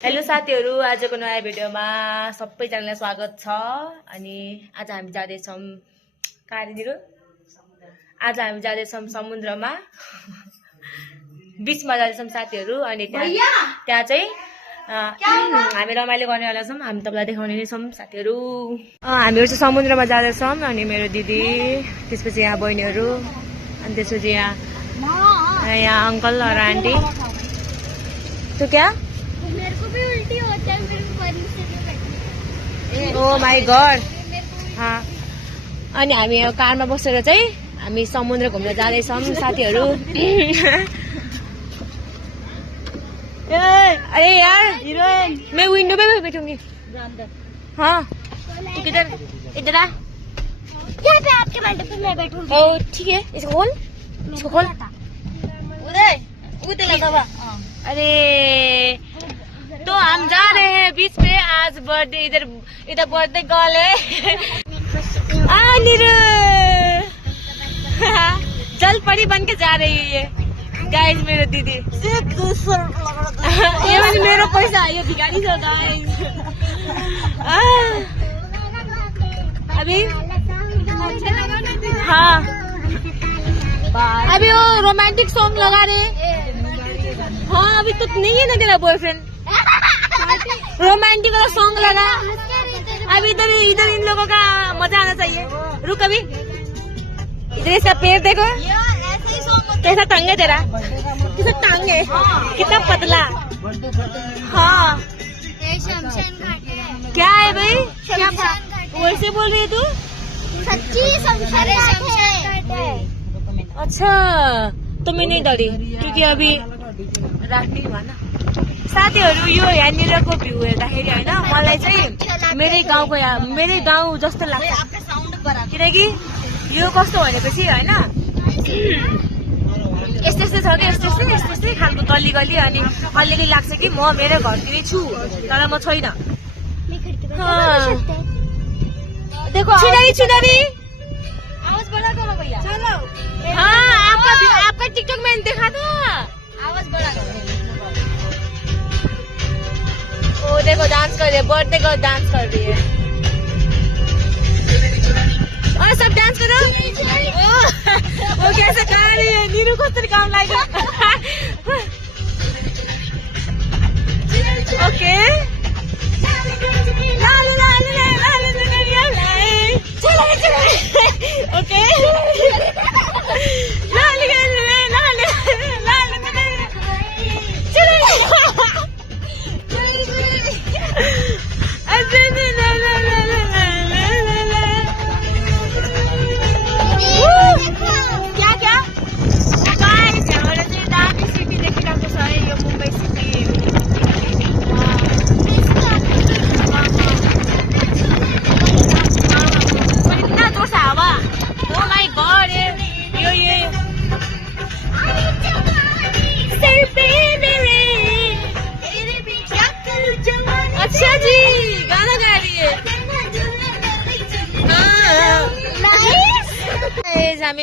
Hello साथीहरु, आजको नयाँ भिडियोमा सबैजनालाई स्वागत छ। अनि आज हामी जाँदैछौँ कहाँनिर? आज हामी जाँदैछौँ समुद्रमा, बीचमा जाँदैछौँ साथीहरु। अनि त्यहाँ चाहिँ हामी रमाइलो गर्नेवाला छौँ। हामी तपाईलाई देखाउने नै छौँ साथीहरु। हामीहरु चाहिँ समुद्रमा जाँदैछौँ। अनि मेरो दिदी, त्यसपछि यहाँ बहिनीहरु, अनि त्यसपछि यहाँ अंकल और आन्टी। तो क्या मेरे को भी उल्टी होता है, मेरे को पानी से नहीं। ओ माई गॉड। हाँ, अनि हामी कारमा बसेर चाहिँ हामी समुद्र घुम्न जाँदैछौँ साथीहरु। अरे यार हीरोइन, मैं विंडो पे भी बैठूंगी। हाँ, तू किधर? इधर आ। यहाँ पे आपके मंडप पे मैं बैठूंगी। ओ ठीक है, इसको खोल, इसको खोल। उधर उधर लगा। अरे तो हम जा रहे हैं बीच में। आज बर्थडे, इधर इधर बर्थडे गर्ल है। जल परी बन के जा रही है ये गाइस, मेरो दीदी। ये मैंने मेरो पैसा, ये भिखारी छ गाइस। अभी हाँ, अभी वो रोमांटिक सॉन्ग लगा रहे। हाँ, अभी तो नहीं है ना तेरा बॉयफ्रेंड। रोमांटिक वाला सॉन्ग लगा। अब इधर इधर इन लोगों का मजा आना चाहिए। रुक अभी, इधर इसका पैर देखो कैसा टांग है तेरा, कैसा टांग है, कितना पतला। हाँ, क्या है भाई, क्या वैसे बोल रही है तू? सच्ची शमशान घाट है। अच्छा, तो मैं नहीं डरी क्योंकि अभी राख्ने भएन। साथीहरु, यो यहाँनिरको भ्यू हेर्दाखेरि हैन, मलाई चाहिँ मेरै गाउँ जस्तो लाग्छ। किनकि यो कस्तो भनेपछि हैन, यस्तै छ कि यस्तै खालको गल्ली गल्ली। अनि अलिअलि लाग्छ कि म मेरो घरतिरै छु, तर म छैन। देखो चुनरी आवाज बड़ा करो भैया। चलो। हाँ, आपका टिकटॉक मैंने देखा था। आवाज बड़ा करो। ओ देखो डांस कर रही है, बर्थडे गर्ल डांस कर रही है। और सब डांस करो। वो कैसे गा रही है, नीरू को तेरे काम लाएगा। Okay, okay. अच्छा जी, गाना गा रही है।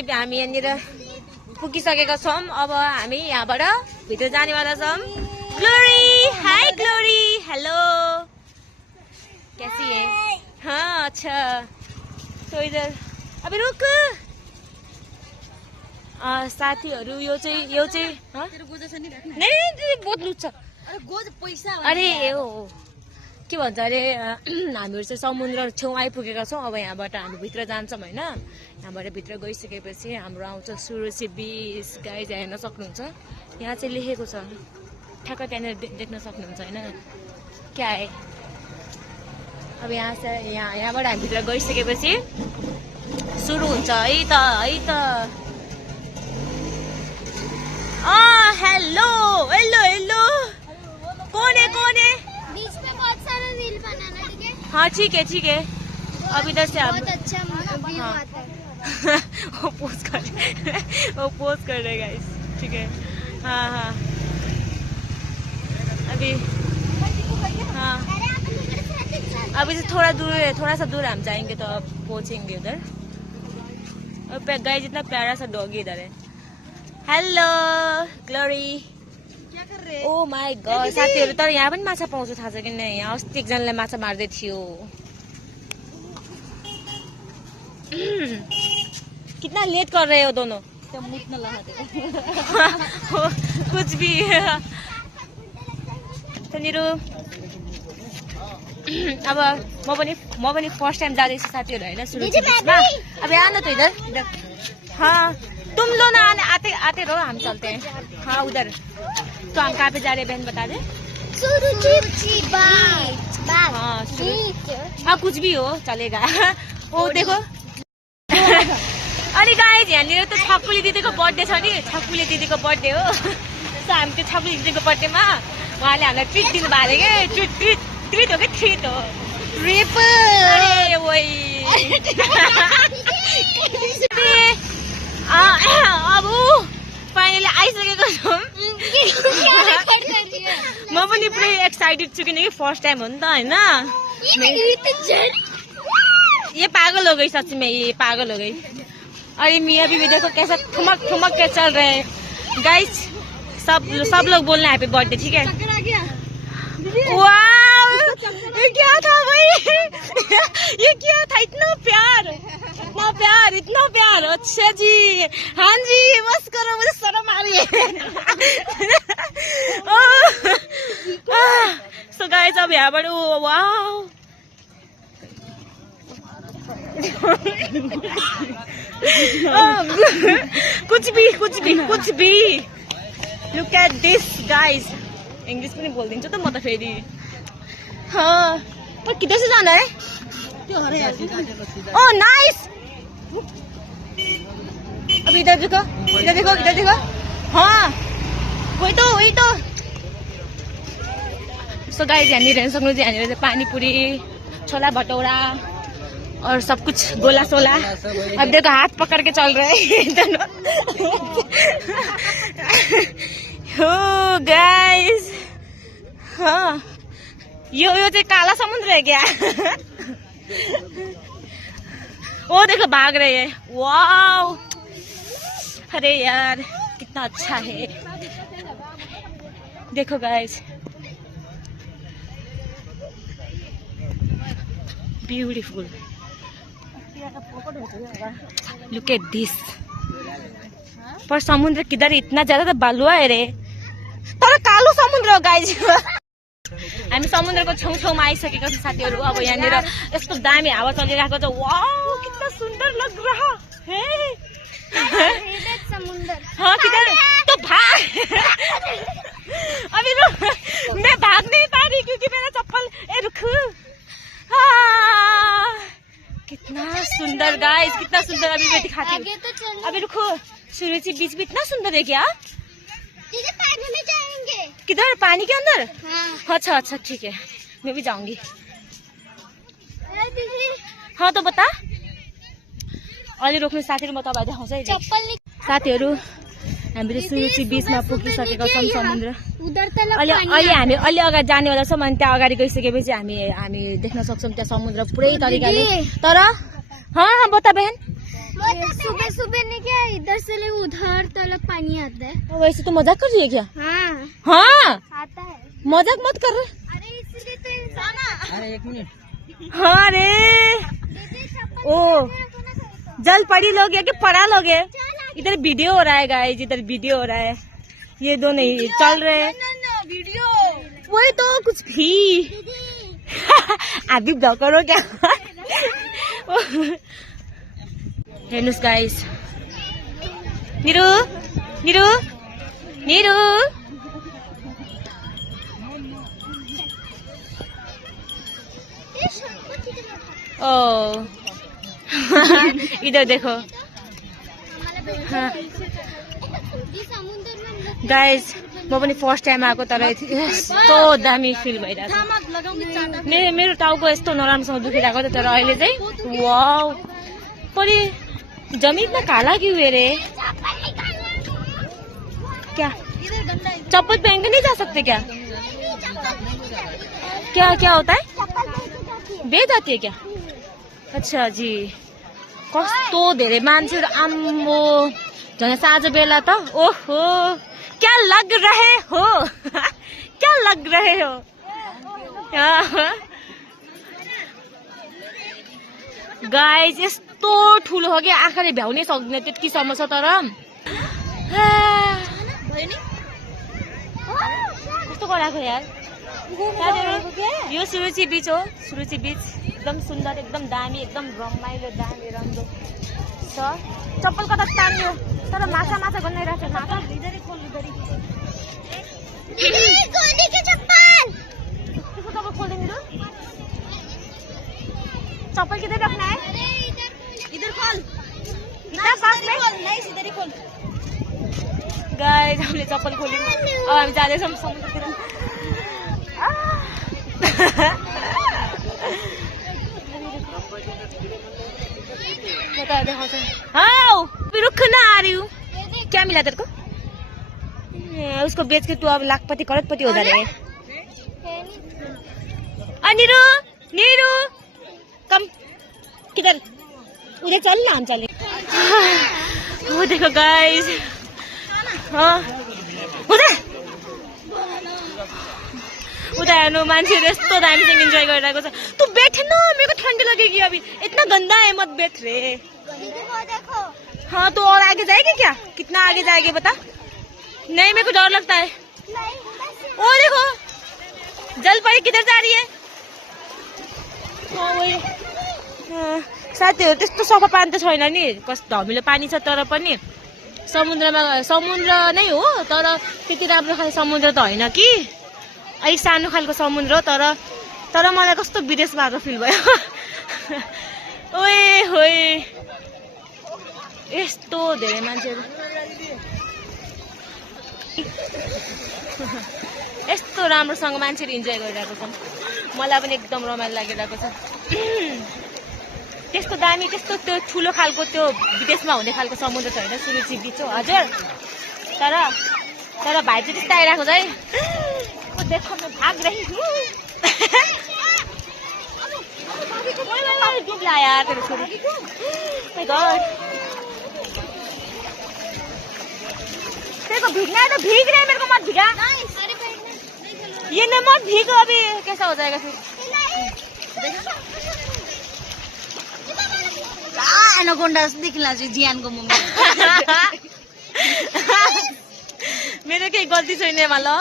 हामी यहाँनिर पुगिसकेका छौँ। अब हामी यहाँबाट भित्र जानेवाला छौँ। ग्लोरी, हाई ग्लोरी, हेलो, कैसी है? हाँ अच्छा, तो इधर अभी रुक। साथीहरु, यो चाहिँ नहीं बहुत लुच्छ। अरे हो के भन्छ अरे, हामीहरु चाहिँ समुद्र छेउ आइपुगेका छौँ। अब यहाँबाट हामी भित्र जान्छौँ हैन। यहाँबाट भित्र गइसकेपछि हाम्रो आउँछ सुरुचि बीच। गाइज हेर्न सक्नुहुन्छ, यहाँ चाहिँ लेखेको छ, ठ्याक्क त्यहाँनिर देख्न सक्नुहुन्छ हैन, क्या है। अब यहाँबाट हामी भित्र गइसकेपछि सुरु हुन्छ है त। हेलो हेलो हेलो, कौन है? बीच में बहुत सारा रील बनाना, ठीक है? हाँ ठीक है। अब इधर से बहुत अच्छा व्यू आता है। वो पोस्ट कर रहे गाइस, ठीक है। हाँ, अभी हाँ, अभी से थोड़ा सा दूर हम जाएंगे तो अब पहुंचेंगे उधर। और गाइस, इतना प्यारा सा डॉगी इधर है। हेलो ग्लोरी, क्या कर ओ माई गॉड साथीहरु तर यहाँ पनि माछा पाउँछ थाहा छ किन यहाँ अस्ति एकजनाले माछा मार्दै थियो कितना लेट कर रहे हो दोनों कुछ भी तनिरु अब म पनि फर्स्ट टाइम जाँदैछु साथीहरु हैन सुरुचि बीचमा अब यहाँ न तो इधर हाँ तुम लोग ना आते रहो हम चलते हैं हाँ उधर तो हम कहाँ पे जा रहे हैं बहन बता दे हाँ कुछ भी हो चलेगा ओ देखो अनि गाइज यहाँनिर त छकुली दिदीको बर्थडे छ नि छकुली दिदीको बर्थडे हो सो हामी त्यो छकुली दिदीको बर्थडेमा उहाँले हामीलाई ट्रिट दिनु भएको के ट्रिट हो कि ट्रिट हो अब फाइनली आइसकेको छौँ म पनि पुरै एक्साइटेड छु किनकि फर्स्ट टाइम हो नि त होइन ये पागल हो गई सच में ये पागल हो गई अरे मियाँ बीवी देखो कैसा ठुमक ठुमक के चल रहे हैं गाइस सब लोग बोलना हैप्पी बर्थडे ठीक है वाव ये क्या था भाई ये क्या था इतना प्यार अच्छा जी हाँ जी बस करो मुझे शर्म आ रही है सो गाइस अब यहाँ पर वाव कुछ भी look at this guys English पनि बोलिदिन्छु त म त फेरि हाँ पर किधर से जाना है ओह नाइस अब इधर देखो हाँ वही तो सो गाइस यहाँनिर हेर्न सक्नुहुन्छ यहाँनिर पानीपुरी छोला भटौरा और सब कुछ गोला सोला अब देखो हाथ पकड़ के चल रहे हैं हो गाइस हाँ यो चाहिँ काला समुद्र है क्या ओ देखो भाग रहे हैं वाओ अरे यार कितना अच्छा है देखो guys beautiful look at this पर समुद्र किधर इतना ज्यादा तो बालुवा है रे तर कालो समुद्र हो गाइज हामी समुद्रको छेउछेउमा आइसकेका छौँ साथीहरु अब यहाँनिर यस्तो दामी हावा चलिरहेको छ वाउ कितना सुंदर लग रहा है समुद्र हाँ किधर तो भाग अभी रुक मैं भाग नहीं पा रही क्योंकि मेरा चप्पल रुक कितना सुंदर गाइस कितना सुंदर अभी मैं दिखाती हूँ अभी रुको सुरुचि बीच भी इतना सुंदर है क्या पानी में जाएंगे किधर पानी के अंदर हाँ। अच्छा ठीक है मैं भी जाऊंगी हाँ तो बता अलि रोक्नु साथीहरु म तपाईहरुलाई देखाउँछु है साथीहरु हामीले सुरुचि बीचमा पुगिसकेका छौं समुद्र अलि हामी अगाडि जानेवाला छौं अनि त्यहाँ अगाडि गइसकेपछि हामी देख्न सक्छौं त्यहाँ समुद्र पुरै तरिकाले तर हाँ बता बहन सुबह नहीं क्या इधर से ले उधर तक पानी आता है वैसे तो मजाक कर रही है क्या हाँ आता है मजाक मत कर अरे इसलिए तो इंसान अरे 1 मिनट हाँ रे ओ जल पड़ी लोग या कि पढ़ा लोग है इधर वीडियो हो रहा है गाइस इधर वीडियो हो रहा है ये दो नहीं चल रहे हैं वीडियो वही तो कुछ भी अभी ब्लॉग करो क्या हेर्नुस् गाइस निरु निरु निरु ओ इधर देखो गाइस म पनि फर्स्ट टाइम आएको तर यस्तो दामी फिल भइरहेको छ मेरो टाउको यस्तो नराम्रोसँग दुखिरहेको थियो तर अहिले चाहिँ वाउ पर जमीन में काला क्यों है रे क्या चप्पल पहन के नहीं जा सकते क्या क्या क्या होता है बे जाती है क्या अच्छा जी कस्तो धेरै मान्छेहरु आम्बो झन् साँझ बेला त ओहो क्या लग रहे हो क्या लग रहे हो गाइस यस्तो ठुलो हो कि आँखाले भ्याउनै सक्दैन त्यतिसम्म छ तर कस्तो गराएको यार यो सुरुचि बीच हो सुरुचि बीच एकदम सुन्दर एकदम दामी एकदम रमाइलो दामी राम्रो छ चप्पल कता तान्यो तर माछा माछा गन्नाइरहेको छ माछा चप्पल किधर रखना है इधर खोल पास में नहीं इधर ही खोल गाइस हमने चप्पल खोली अब हामी जाँदैछौँ समुद्रतिर रुक ना आ रही हूँ क्या मिला तेरे को उसको बेच के तू अब लाखपति करोड़पति हो जाने नीरू नीरू कम किधर उधर चल ना हम चले वो देखो गाइस उधर उधर हेर्नु मान्छेहरू यस्तो दामीसँग इन्जोय गरिरहेको छ तू बैठ न मेरे को ठंडी लगेगी अभी इतना गंदा है मत बैठ रे हाँ तो और आगे जाएगी क्या कितना आगे जाएगी बता नहीं मेरे को डर लगता है ओ देखो जल परी किधर जा रही है साथीहरू त्यस्तो सफा पानी त छैन नि कस्तो धमिलो पानी छ तर पनि समुद्रमा समुद्र नै हो तर त्यति राम्रो खाले समुद्र त होइन कि अलिक सानो खालको समुद्र हो तर मलाई कस्तो विदेशमा आएको फिल भयो ओए होए यस्तो धेरै मान्छेहरू यस्तो राम्रोसँग मान्छेहरू इन्जोय गरिरहेको छ मलाई पनि एकदम रमाइलो लागिरहेको छ त्यस्तो दामी त्यस्तो त्यो ठुलो खालको त्यो विदेशमा हुने खालको समुद्र त होइन सुरुचि बीच हो हजुर तर भाइ चाहिँ त्यस्तो आइरहेको छ है देखो मैं भाग रही हूँ डूब लाया तेरे छोरी माय गॉड तेरे को भीगना है तो भीग रहे मेरे को मत भिगा ये न मत भीगो अभी कैसा हो जाएगा फिर एनाकोंडा देखला चाहिँ जियानको मम्मी मेरो केही गल्ती छैन ल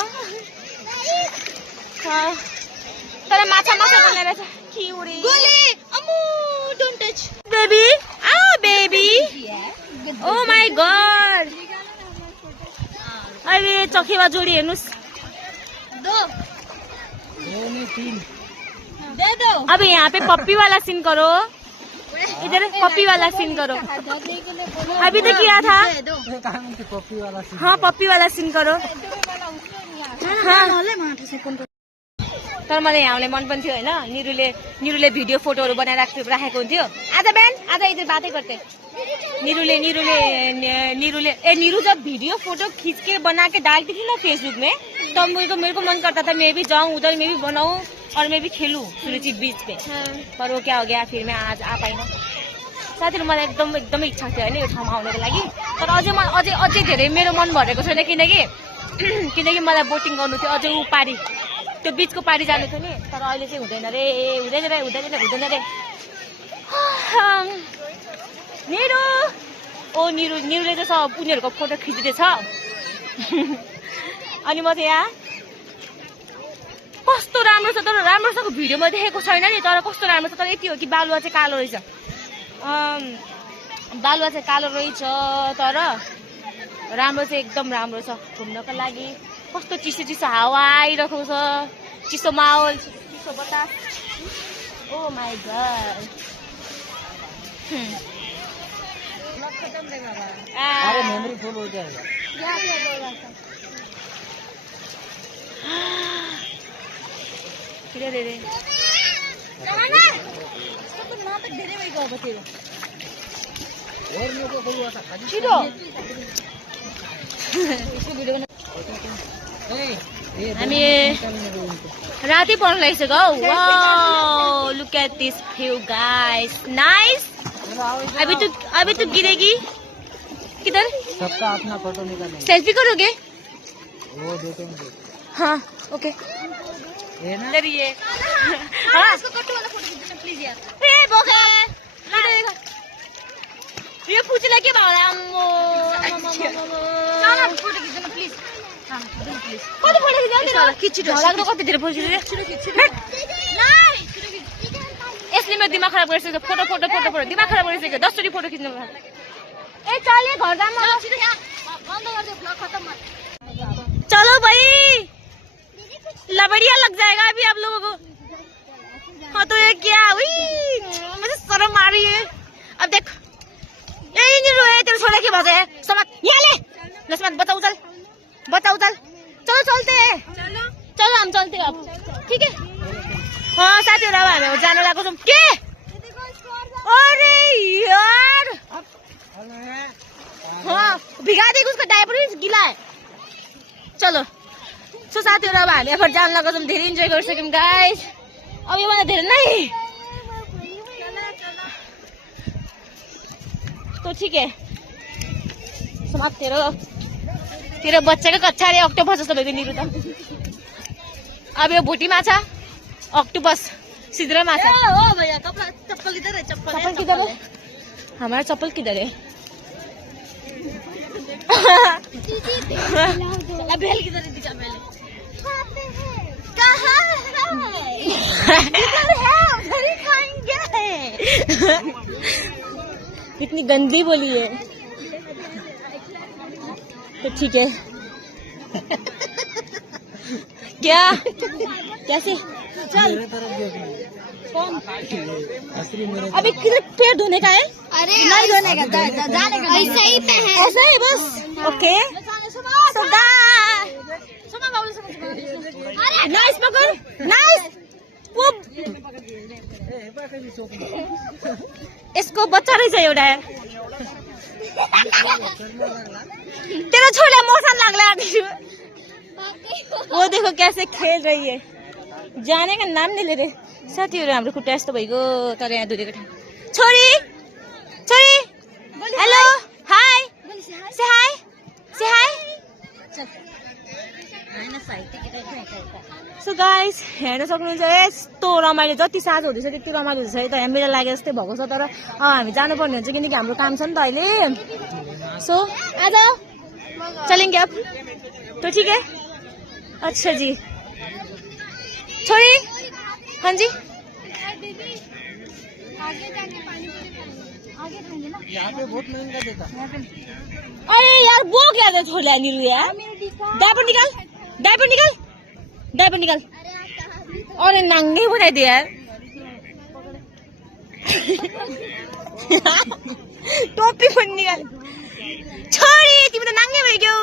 तर माछा माछा बनाइरहेछ क्युरी गोले अमु don't touch baby baby oh my God अरे चखेवा जोडी हेर्नुस् दे दो अब यहाँ पे पप्पी वाला सीन करो इधर पप्पी वाला सीन करो अभी तो किया था हाँ पप्पी वाला सीन करो तर मलाई यहाँ आउने मन पनि थियो होइन निरुले भिडियो फोटोहरू बनाइराखेको हुन्थ्यो आज बिहान आज इधर बातै गर्थे नीरू जब वीडियो फोटो खींच के बना के डालती थी ना फेसबुक में तो मेरे को मन करता था मैं भी जाऊं उधर मैं भी बनाऊं और मैं भी खेलूं सुरुचि बीच पे पर वो क्या हो गया फिर मैं आज आ पाइन साथीहरू मलाई एकदमै इच्छा थियो होइन यो ठाउँमा आउनको लागि तर अझै धेरै मेरो मन भरेको छैन किनकि मलाई बोटिङ गर्नु थियो अझै ऊ पारी त्यो बीचको पारी जानु थियो नि तर अहिले चाहिँ हुँदैन रे निरू ओ निरूले त उनीहरूको फोटो खिच्दैछ अनि म चाहिँ यहाँ कस्तो राम्रो छ तर राम्रोसँग भिडियोमा देखेको छैन नि तर कस्तो राम्रो छ तर यति हो कि बालुवा चाहिँ कालो रहेछ तर राम्रो चाहिँ एकदम राम्रो छ घुम्नको लागि कस्तो चिसो हावा आइरहेको छ चिसो माहौल चिसो बतास ओ माय गॉड अरे मेमोरी फुल हो जाएगा किधर दे छिटो हामी राति पर्न लागिसक्यो wow look at this view guys nice अभी तो गिरेगी किधर सबका अपना फोटो निकालेंगे सेल्फी करोगे वो देते हैं हाँ ओके ये ना इधर ये हाँ इसको कट्टू वाला फोटो खींचना प्लीज यार। ए बोका ये पूछ लेके बाहर अम्मो चल फोटो खींचना प्लीज। हां प्लीज फोटो खींचना तेरा खींच दो लाग्दो कति धेरै फोटो खिच्नु नाइ यसले मेरो दिमाग खराब गरिसक्यो। फोटो फोटो फोटो फोटो दिमाग खराब गरिसक्यो। 10 चोटी फोटो खिच्नु। ए चल घर जाम बन्द कर दे ब्लॉग खत्म मत। चलो भाई ला बढ़िया लग जाएगा अभी आप लोगों को। हाँ तो ये क्या हुई मुझे शर्म आ रही है। अब देख यही नहीं रोए तेरे छोड़े की बात है। समझ यहाँ ले लक्ष्मण बताओ चल बताओ चल चलो चलते हैं। चलो हम चलते हैं अब ठीक है। हाँ साथीहरु अब हामी जान लागेको छौं। के अरे यार हाँ भिगा देको उसको डायपर गिला है। चलो सो साथीहरु अब हामी एफर्ट जान लागेको छौं। धेरै इन्जोय गरिसक्यौं गाइस। अब यो भन्दा धेरै नै तो ठीक है। समाप्त तेरो बच्चाको कच्चा रे अक्टोपस जस्तो भएको निरु त। अब यो भुटी माछा अक्टोपस सिद्रा माछा। ओ भैया कपड़ा चप्पल किधर है? चप्पल किधर है? हमारा चप्पल किधर है? अब बेल किधर है? दिखा बेल कहाँ है? इधर है उधर ही खाएंगे। इतनी गंदी बोली है तो ठीक है। क्या कैसे चल अभी किधर पैर धोने का है? अरे नहीं धोने का जाने का ऐसे ही पे है। ऐसे ही बस ओके। नाइस पकड़ नाइस। इसको बच्चा नहीं चाहिए उड़ा है। तेरा छोड़ा मौसम लगला। वो देखो कैसे खेल रही है। जाने का नाम नहीं ले रहे। साथीहरु हाम्रो खुट्टा यस्तो भइगयो तर यहाँ दुरेको ठाउँ। छोरी छोरी हेलो हाय से हाय से हाय। सो गाइस हेर्न सक्नुहुन्छ यस्तो रमाइलो जति साँझ हुँदैछ त्यति रमाइलो हुँदैछ। यता मेरो लागि जस्तै भएको छ तर अब हामी जानुपर्ने हुन्छ किनकि हाम्रो काम छ नि त अहिले। सो आज चलेंगे अब तो ठीक है। अच्छा जी छोरी हाँ जी यहाँ पे बहुत महंगा देता। अरे यार वो क्या था छोड़ नीरू यार। डायपर निकाल डायपर निकाल डायपर निकाल। अरे नंगे बनाई दे यार। टोपी पनि निकाल। छोरी तिमी त नाङ्गे भइगयौ।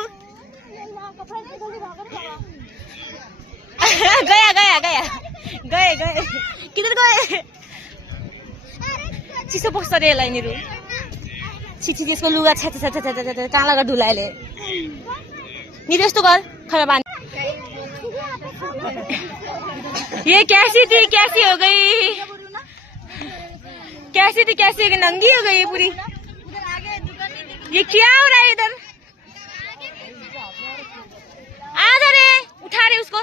गया गया गया गए गए किधर गए? चिसो बस्छ रे यसलाई निरु। छिछि त्यसको लुगा छ्या छ्या छ्या छ्या कहाँ लगा धुलाइले। निरु यस्तो गर खरा बानी। ये कैसी थी कैसी हो गई? कैसी थी कैसी हो गई? नंगी हो गई पूरी। ये क्या हो रहा है इधर? आ जा रे उठा रे उसको।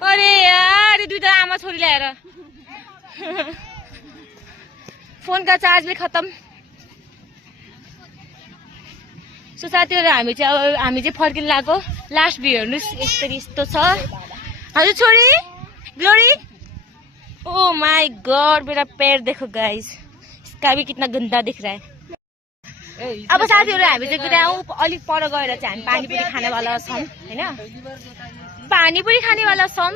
अरे यार ये दुईटा आमा छोरी ल्याएर फोन का चार्ज भी खत्म। सो साथीहरु हामी चाहिँ फर्किन लागो। लास्ट भ्यू हेर्नुस् यसरी यस्तो छ। हजुर छोरी ग्लोरी। ओ माय गॉड मेरा पैर देखो गाइस। इसका भी कितना गंदा दिख रहा है। अब साथीहरु हामी चाहिँ गयौं अलिक पर गएर चाहिँ हामी पानीपुरी खानेवाला छौं हैन। पानीपुरी खानेवाला छौं।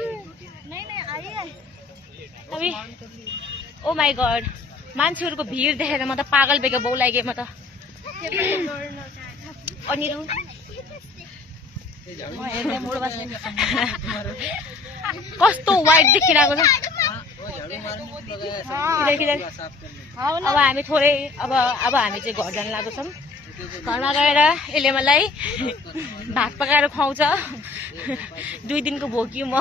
अभी ओ माय गॉड मान्छेहरुको भिड देखेर म त पागल बेको बौ लागे म त। अनिरु कस्तो वाइट देखिरहेको छ। अब हामी थोरै अब हामी चाहिँ घर जान लागेको छौं। घरमा गएर यसले मलाई भात पकाएर खुवाउँछ। 2 दिनको भोकियो म।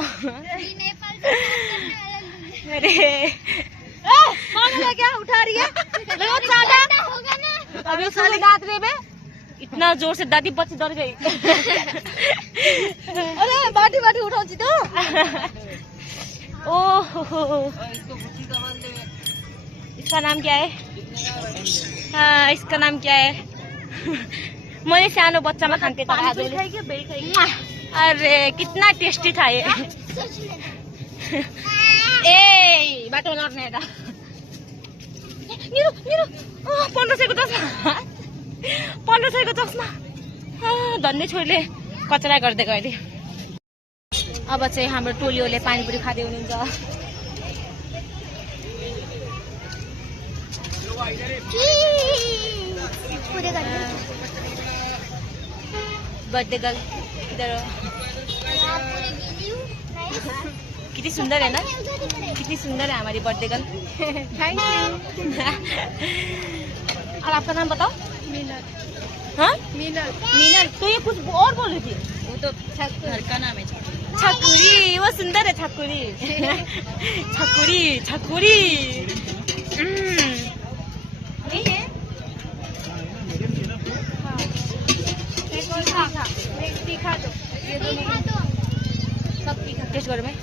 अरे क्या उठा रही है? अभी साली गात रे बे इतना जोर से दादी बच्ची डर गई। अरे बाटी बाटी उठाउँछु त। ओहो, इसका नाम क्या है? हाँ, इसका नाम क्या है? मैंने सानो बच्चामा खान्थे तर आज अरे कितना टेस्टी था ये। ए बाटो नर्ने यता मेरो मेरो 1500 को चस्मा 1500 को चस्मा धन्य छोरीले कचरा गरिदिएको अहिले। अब चाहिँ हाम्रो टोलीहरूले पानीपुरी खाँदै हुनुहुन्छ। बर्थडे गर्ल इधर कितनी सुंदर है ना, कितनी सुंदर है हमारी बर्थडे गर्ल। Thank you. और आपका नाम बताओ? मीनल। हाँ मीनल। मीनल। तो ये कुछ और बोल रही थी। वो तो घर का नाम है। छकुरी, वो सुंदर है छकुरी। छकुरी छकुरी। ये है दिखा दो। सब टेस्ट करो मैं।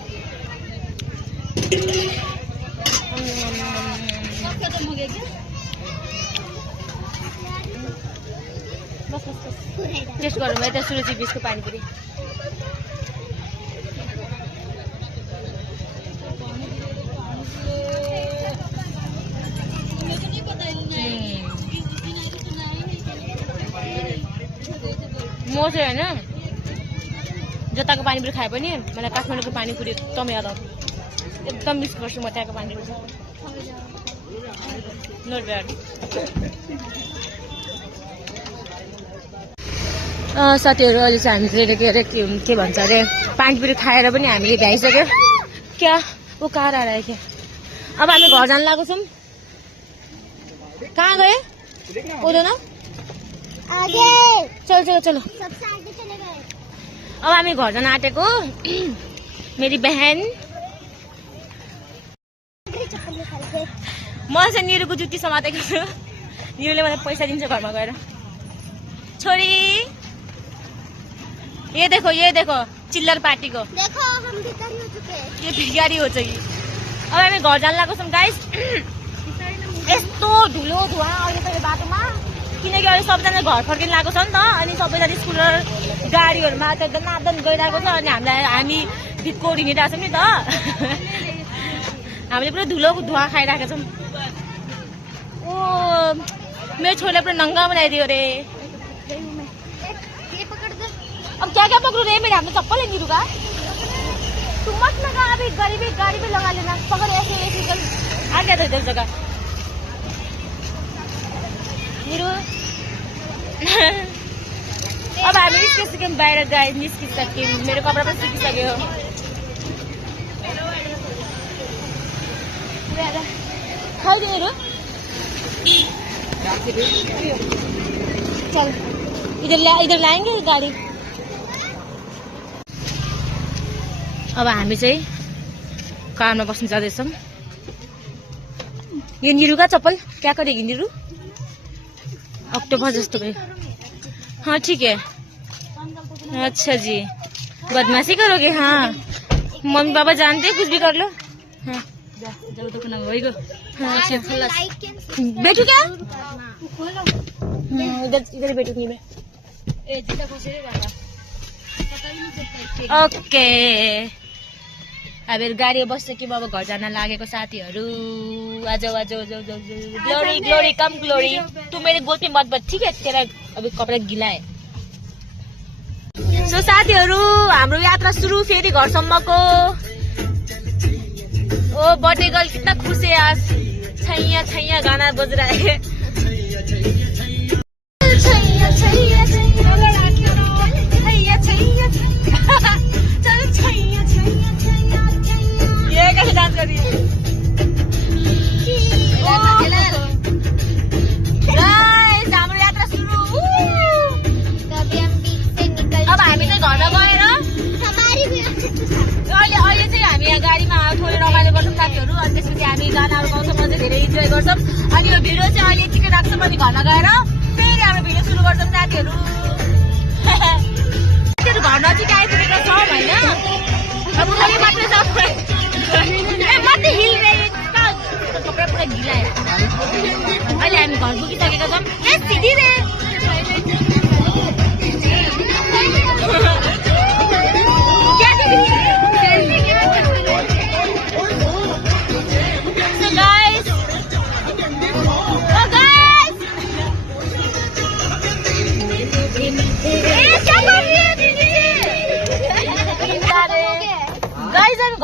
खत्म हो गया क्या? बस बस बस टेस्ट करो मैं। तो सुरुचि बिस्को पानीपुरी म चाहिँ होइन जताको पानीपुरी खाए पनि मलाई काठमाडौँको पानीपुरी एकदम याद आउँछ। एकदम मिस गर्छु म त्यहाँको पानीपुरी। Note bad. साथीहरू अहिले चाहिँ हामीले के अरे के भन्छ अरे पानीपुरी खाएर पनि हामीले भ्याइसक्यो क्या। वो कार आ रहा है क्या। अब हामी घर जान लागेको छौँ। कहाँ गए बोलो न। आगे चलो चलो चलो। सबसे आगे चले गए। अब हामी घर जान आँटेको। मेरी बहन म चाहिँ निरुको जुत्ती समातेको छु। निरुले मलाई पैसा दिन्छ घरमा गएर। छोरी ये देखो चिल्लर पार्टी को। देखो हम भिखारी हो चुके हैं। ये भिखारी हो चाहिँ। अब हामी घर जान लागेको छौँ गाइस। यस्तो धुलो धुवा अहिले त यो बाटोमा किनकि अहिले सबैजना घर फर्किन लागेको छ नि त। अनि सबैजना स्कुल र गाडीहरूमा त एकदम नादन गइरहेको छ। अनि हामी भित्को हिँडिरहेको छौँ नि त। हामीले पुरा धुलो धुवा खाइरहेको छौँ। ओ मेरो छोरीले पुरा नङ्गा बनाइदियो अरे। ये पकड़ दे। अब क्या क्या पकड़ू रे मेरे हाथ में चप्पल है नीरू का। तू मत लगा अभी गाड़ी पे लगा लेना। पकड़ ऐसे निकल आ गया था इधर जगह नीरू। अब हामी निस्किसक्यौँ बाहिर गाइस निस्किसक्यौँ। मेरो कपडा पनि सुकिसक्यो। खाइदिनु चल इधर लाएंगे गाडी। अब हामी चाहिँ कारमा बस्नु जाँदैछौँ। यो निरुका चप्पल क्या करेगी निरु। अक्टोबर जस्तो भयो। हाँ ठीक है। अच्छा जी बदमाशी करोगे। हाँ मम्मी पापा जानते कुछ भी कर लो। हाँ जाओ तो ना वही को। हाँ अच्छा बैठू क्या। इधर बैठू नहीं मैं। ओके अब गाडी बसिसक्यौँ। अब घर जान लागेको साथीहरू। आजो आजो आजो ग्लोरी ग्लोरी कम ग्लोरी। तू मेरे गोद में मत बच ठीक है। तेरा अभी कपड़ा गीला है। सो साथीहरू हाम्रो यात्रा सुरु फेरि घरसम्मको। ओ बर्थडे गर्ल कितना खुश है आज। छैया छैया गाना बज रहा है। ये कैसे डांस कर रही है। हाम्रो यात्रा सुरु। अब हामी चाहिँ घरमा गएर अहिले चाहिँ हामी यहाँ गाडीमा थोरै रमाइलो गर्छौँ साथीहरू। अनि त्यसपछि हामी गानाहरू गाउँछौँ। अझै धेरै इन्जोय गर्छौँ। अनि यो भिडियो चाहिँ अहिले यतिकै राख्छौँ। अनि घरमा गएर फेरि हाम्रो भिडियो सुरु गर्छौँ साथीहरू। साथीहरू घर नजिक आइपुगेका छौँ होइन। अब थोरै मात्रै छ मात्रै हिल कपडा पुरा ढिलायो। अहिले हामी घर पुगिसकेका छौँ। ए सिधी रे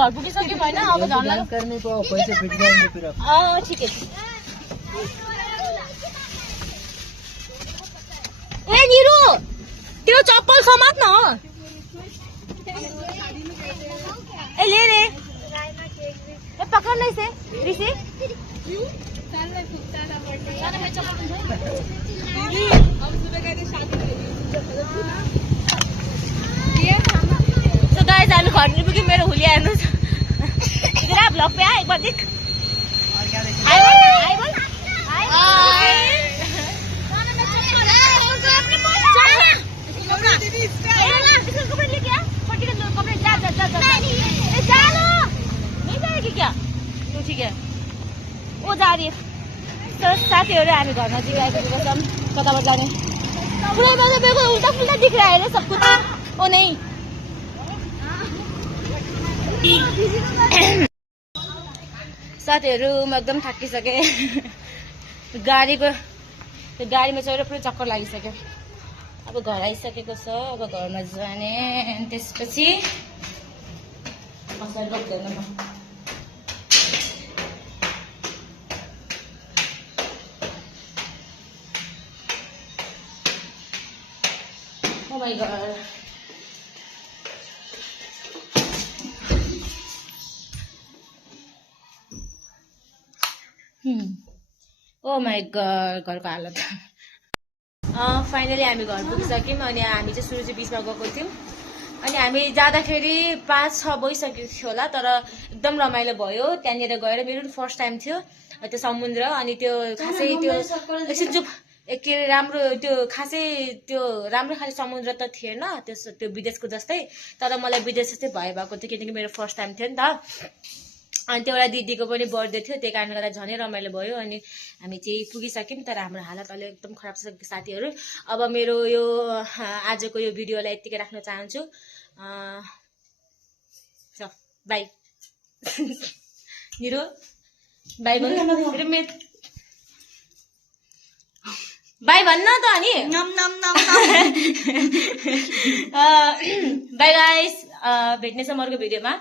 घर पुगिसक्यौँ होइन। अब झन् करने को पैसे फिट जाएंगे फिर आप। ठिकै छ। ए निरु त्यो चप्पल समात न। ए ले रे ए पकड़ नहीं से ऋषि तो गाइस हामी घर पुग्यौँ। मेरो हुलिया हेर्नु तेरा ब्लग पे आ एक बार देख। ठीक है वो जा रही है। तो साथीहरू हामी घर नजिक आइपुगेका छौँ। कताबाट जाने पुरै मेरे उल्टा पुल्टा दिख रहा है सब कुछ। ओ नहीं साथीहरू म एकदम थाकिसकेँ। गाडीमा चढेर पुरै चक्कर लागिसक्यो। अब घर आइसकेको छ। अब घरमा जाने त्यसपछि असर रोक्दैन म। Oh my god. ओ माई गड घरको हालत। फाइनली हामी घर पुगिसक्यौँ। अनि हामी चाहिँ सुरुजी बिचमा गएको थियौँ। अनि हामी जाँदाखेरि 5-6 बजिसकेको थियो होला। तर एकदम रमाइलो भयो। त्यहाँनिर गएर मेरो पनि फर्स्ट टाइम थियो त्यो समुद्र। अनि त्यो खासै त्यो एकछिन चुप के राम्रो त्यो खासै त्यो राम्रो खाले समुद्र त थिएन त्यो विदेशको जस्तै। तर मलाई विदेश जस्तै भएको थियो किनकि मेरो फर्स्ट टाइम थियो नि त। अनि त्यो एउटा दिदीको पनि बर्थडे थियो। त्यही कारणले गर्दा झनै रमाइलो भयो। अनि हामी चाहिँ पुगिसक्यौँ। तर हाम्रो हालत अहिले एकदम खराब छ साथीहरू। अब मेरो यो आजको यो भिडियोलाई यतिकै राख्न चाहन्छु। बाई निरु बाई बाई भन्न त अनि बाई गाइस भेट्नेछौँ अर्को भिडियोमा।